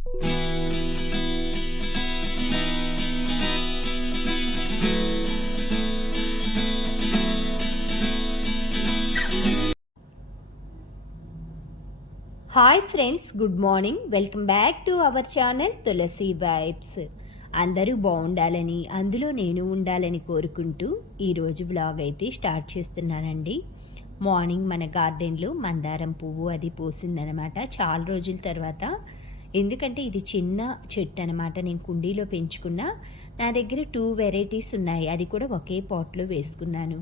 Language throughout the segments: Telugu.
Hi friends, good morning. Welcome back to our channel Tulasi vibes. అందరూ బాగుండాలని, అందులో నేను ఉండాలని కోరుకుంటూ ఈరోజు వ్లాగ్ అయితే స్టార్ట్ చేస్తున్నానండి. మార్నింగ్ మన గార్డెన్లో మందారం పువ్వు అది పూసిందనమాట, చాలా రోజుల తర్వాత. ఎందుకంటే ఇది చిన్న చెట్టు అనమాట, నేను కుండీలో పెంచుకున్నా. నా దగ్గర 2 వెరైటీస్ ఉన్నాయి, అది కూడా ఒకే పాట్లో వేసుకున్నాను.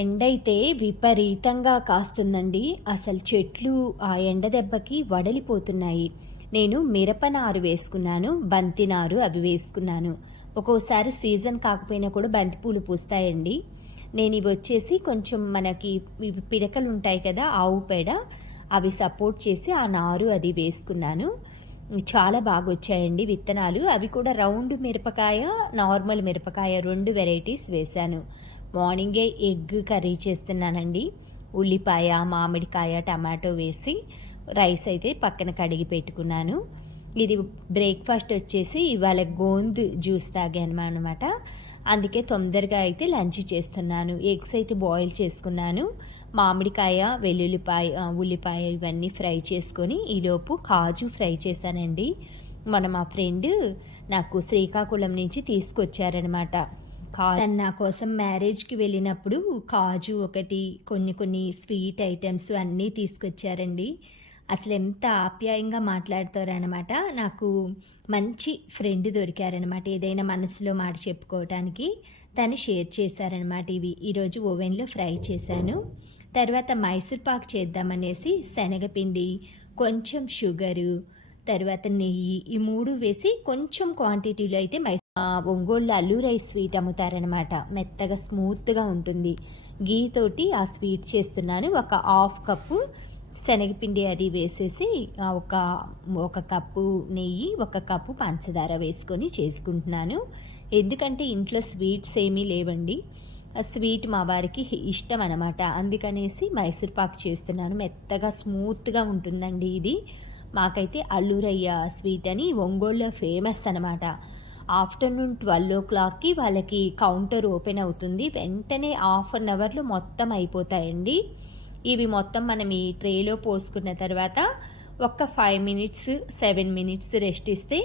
ఎండైతే విపరీతంగా కాస్తుందండి. అసలు చెట్లు ఆ ఎండ దెబ్బకి వడలిపోతున్నాయి. నేను మిరప నారు వేసుకున్నాను, బంతి నారు అవి వేసుకున్నాను. ఒక్కోసారి సీజన్ కాకపోయినా కూడా బంతిపూలు పూస్తాయండి. నేను ఇవి వచ్చేసి కొంచెం మనకి ఇవి పిడకలు ఉంటాయి కదా, ఆవు పేడ, అవి సపోర్ట్ చేసి ఆ నారు అది వేసుకున్నాను. చాలా బాగా వచ్చాయండి విత్తనాలు. అవి కూడా రౌండ్ మిరపకాయ, నార్మల్ మిరపకాయ 2 వెరైటీస్ వేశాను. మార్నింగే ఎగ్ కర్రీ చేస్తున్నానండి. ఉల్లిపాయ, మామిడికాయ, టమాటో వేసి రైస్ అయితే పక్కన కడిగి పెట్టుకున్నాను. ఇది బ్రేక్ఫాస్ట్ వచ్చేసి ఇవాళ గోందు జ్యూస్ తాగాను అనమాట. అందుకే తొందరగా అయితే లంచ్ చేస్తున్నాను. ఎగ్స్ అయితే బాయిల్ చేసుకున్నాను. మామిడికాయ, వెల్లుల్లిపాయ, ఉల్లిపాయ ఇవన్నీ ఫ్రై చేసుకొని ఈలోపు కాజు ఫ్రై చేశానండి. మా ఫ్రెండ్ నాకు శ్రీకాకుళం నుంచి తీసుకొచ్చారనమాట. తను నా కోసం మ్యారేజ్కి వెళ్ళినప్పుడు కాజు ఒకటి, కొన్ని స్వీట్ ఐటమ్స్ అన్నీ తీసుకొచ్చారండి. అసలు ఎంత ఆప్యాయంగా మాట్లాడతారనమాట. నాకు మంచి ఫ్రెండ్ దొరికారనమాట, ఏదైనా మనసులో మాట చెప్పుకోవటానికి. తను షేర్ చేశారనమాట. ఇవి ఈరోజు ఓవెన్లో ఫ్రై చేశాను. తర్వాత మైసూర్ పాక్ చేద్దామనేసి శనగపిండి, కొంచెం షుగరు, తర్వాత నెయ్యి, ఈ 3 వేసి కొంచెం క్వాంటిటీలో అయితే ఒంగోలు అల్లు రైస్ స్వీట్ అమ్ముతారనమాట. మెత్తగా స్మూత్గా ఉంటుంది. గీ తోటి ఆ స్వీట్ చేస్తున్నాను. ఒక 1/2 కప్పు శనగపిండి అది వేసేసి ఒక కప్పు నెయ్యి, 1 కప్పు పంచదార వేసుకొని చేసుకుంటున్నాను. ఎందుకంటే ఇంట్లో స్వీట్స్ ఏమీ లేవండి. స్వీట్ మా వారికి ఇష్టం అనమాట. అందుకనేసి మైసూర్ పాక్ చేస్తున్నాను. మెత్తగా స్మూత్గా ఉంటుందండి ఇది. మాకైతే అల్లూరయ్య స్వీట్ అని ఒంగోలులో ఫేమస్ అనమాట. ఆఫ్టర్నూన్ 12 o'clockకి వాళ్ళకి కౌంటర్ ఓపెన్ అవుతుంది. వెంటనే 1/2 అవర్లో మొత్తం అయిపోతాయండి. ఇవి మొత్తం మనం ఈ ట్రేలో పోసుకున్న తర్వాత ఒక 5 minutes 7 minutes రెస్ట్ ఇస్తే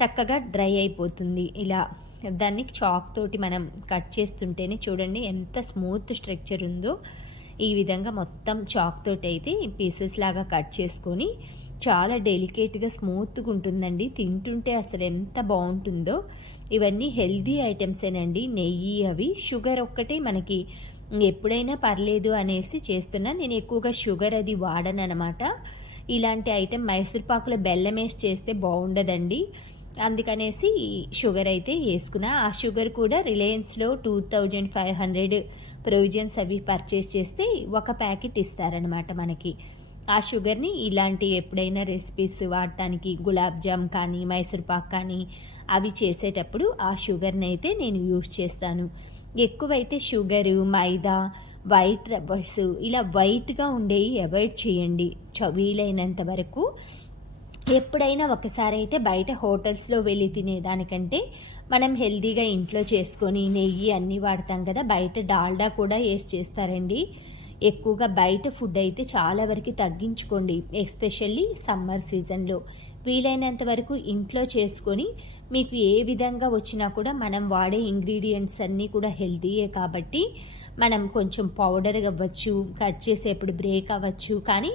చక్కగా డ్రై అయిపోతుంది. ఇలా దాన్ని చాక్ తోటి మనం కట్ చేస్తుంటేనే చూడండి ఎంత స్మూత్ స్ట్రక్చర్ ఉందో. ఈ విధంగా మొత్తం చాక్ తోటి అయితే పీసెస్ లాగా కట్ చేసుకొని చాలా డెలికేట్గా స్మూత్గా ఉంటుందండి. తింటుంటే అసలు ఎంత బాగుంటుందో. ఇవన్నీ హెల్దీ ఐటమ్సేనండి. నెయ్యి అవి, షుగర్ ఒక్కటే మనకి ఎప్పుడైనా పర్లేదు అనేసి చేస్తున్నా. నేను ఎక్కువగా షుగర్ అది వాడను అనమాట. ఇలాంటి ఐటెం మైసూర్ పాకులో బెల్లం వేసి చేస్తే బాగుండదండి. అందుకనేసి షుగర్ అయితే వేసుకున్నా. ఆ షుగర్ కూడా రిలయన్స్లో 2500 ప్రొవిజన్స్ అవి పర్చేస్ చేస్తే 1 ప్యాకెట్ ఇస్తారనమాట మనకి. ఆ షుగర్ని ఇలాంటి ఎప్పుడైనా రెసిపీస్ వాడటానికి, గులాబ్ జామ్ కానీ, మైసూర్ పాక్ కానీ అవి చేసేటప్పుడు ఆ షుగర్ని అయితే నేను యూజ్ చేస్తాను. ఎక్కువైతే షుగరు, మైదా, వైట్ రవ్వస్ ఇలా వైట్గా ఉండేవి అవాయిడ్ చేయండి వీలైనంత వరకు. ఎప్పుడైనా ఒకసారి అయితే బయట హోటల్స్లో వెళ్ళి తినేదానికంటే మనం హెల్తీగా ఇంట్లో చేసుకొని నెయ్యి అన్నీ వాడతాం కదా. బయట డాల్డా కూడా వేసి చేస్తారండి. ఎక్కువగా బయట ఫుడ్ అయితే చాలా వరకు తగ్గించుకోండి, ఎస్పెషల్లీ సమ్మర్ సీజన్లో. వీలైనంత వరకు ఇంట్లో చేసుకొని మీకు ఏ విధంగా వచ్చినా కూడా మనం వాడే ఇంగ్రీడియంట్స్ అన్నీ కూడా హెల్తీయే కాబట్టి మనం కొంచెం పౌడర్ అవ్వచ్చు, కట్ చేసేప్పుడు బ్రేక్ అవ్వచ్చు, కానీ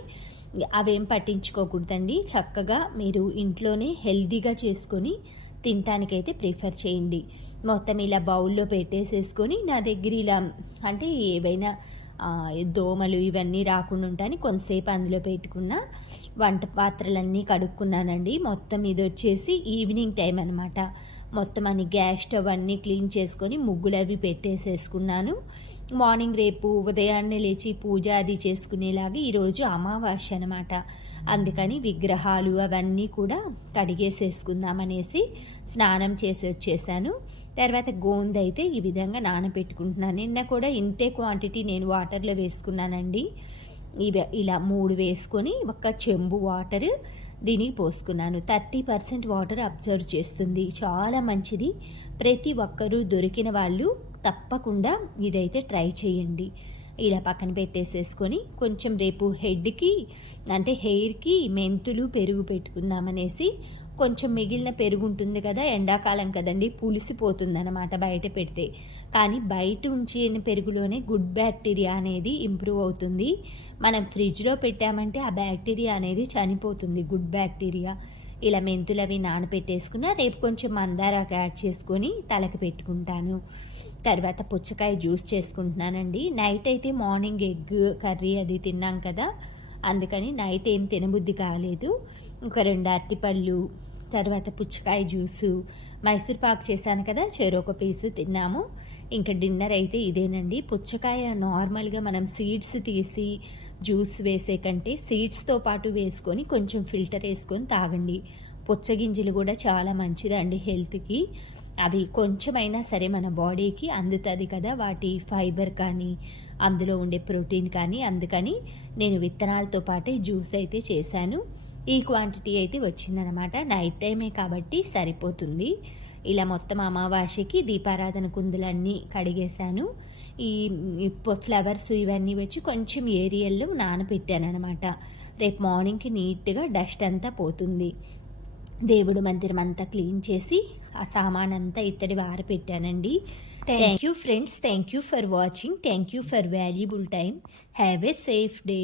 అవేం పట్టించుకోకూడదండి. చక్కగా మీరు ఇంట్లోనే హెల్తీగా చేసుకొని తినటానికైతే ప్రిఫర్ చేయండి. మొత్తం ఇలా బౌల్లో పెట్టేసేసుకొని నా దగ్గర ఇలా అంటే ఏవైనా దోమలు ఇవన్నీ రాకుండా ఉంటాయని కొంతసేపు అందులో పెట్టుకున్న వంట పాత్రలన్నీ కడుక్కున్నానండి. మొత్తం ఇది వచ్చేసి ఈవినింగ్ టైం అనమాట. మొత్తం అన్ని గ్యాస్ స్టవ్ అన్నీ క్లీన్ చేసుకొని ముగ్గులు అవి పెట్టేసేసుకున్నాను. మార్నింగ్ రేపు ఉదయాన్నే లేచి పూజ అది చేసుకునేలాగా ఈరోజు అమావాస్య అనమాట. అందుకని విగ్రహాలు అవన్నీ కూడా కడిగేసేసుకుందామనేసి స్నానం చేసి వచ్చేసాను. తర్వాత గోందు అయితే ఈ విధంగా నానబెట్టుకుంటున్నాను. నిన్న కూడా ఇంతే క్వాంటిటీ నేను వాటర్లో వేసుకున్నానండి. ఇలా 3 వేసుకొని 1 చెంబు వాటర్, దీనికి పోసుకున్నాను. 30% వాటర్ అబ్జర్వ్ చేస్తుంది. చాలా మంచిది. ప్రతి ఒక్కరూ దొరికిన వాళ్ళు తప్పకుండా ఇదైతే ట్రై చేయండి. ఇలా పక్కన పెట్టేసేసుకొని కొంచెం రేపు హెడ్కి అంటే హెయిర్కి మెంతులు పెరుగు పెట్టుకుందామనేసి కొంచెం మిగిలిన పెరుగు ఉంటుంది కదా, ఎండాకాలం కదండి, పులిసిపోతుందన్నమాట బయట పెడితే. కానీ బయట ఉంచిన పెరుగులోనే గుడ్ బ్యాక్టీరియా అనేది ఇంప్రూవ్ అవుతుంది. మనం ఫ్రిడ్జ్లో పెట్టామంటే ఆ బ్యాక్టీరియా అనేది చనిపోతుంది, గుడ్ బ్యాక్టీరియా. ఇలా మెంతులు అవి నానబెట్టేసుకున్న రేపు కొంచెం మందారాకు యాడ్ చేసుకొని తలకి పెట్టుకుంటాను. తర్వాత పుచ్చకాయ జ్యూస్ చేసుకుంటున్నానండి. నైట్ అయితే మార్నింగ్ ఎగ్ కర్రీ అది తిన్నాం కదా, అందుకని నైట్ ఏం తినబుద్ధి కాలేదు. ఒక 2 అరటిపళ్ళు, తర్వాత పుచ్చకాయ జ్యూసు, మైసూర్ పాక్ చేశాను కదా, చెరొక పీసు తిన్నాము. ఇంకా డిన్నర్ అయితే ఇదేనండి. పుచ్చకాయ నార్మల్గా మనం సీడ్స్ తీసి జ్యూస్ వేసే కంటే సీడ్స్తో పాటు వేసుకొని కొంచెం ఫిల్టర్ వేసుకొని తాగండి. పుచ్చగింజలు కూడా చాలా మంచిదండి హెల్త్కి. అవి కొంచెమైనా సరే మన బాడీకి అందుతుంది కదా, వాటి ఫైబర్ కానీ అందులో ఉండే ప్రోటీన్ కానీ. అందుకని నేను విత్తనాలతో పాటే జ్యూస్ అయితే చేశాను. ఈ క్వాంటిటీ అయితే వచ్చిందనమాట. నైట్ టైమే కాబట్టి సరిపోతుంది. ఇలా మొత్తం అమావాస్యకి దీపారాధన కుందులన్నీ కడిగేశాను. ఈ ఫ్లవర్స్ ఇవన్నీ వచ్చి కొంచెం ఏరియల్లో నానబెట్టాను అనమాట. రేపు మార్నింగ్కి నీట్గా డస్ట్ అంతా పోతుంది. దేవుడు మందిరం అంతా క్లీన్ చేసి ఆ సామాన్ అంతా ఇత్తడి వారపెట్టానండి. Thank you friends, thank you for watching, thank you for valuable time. Have a safe day.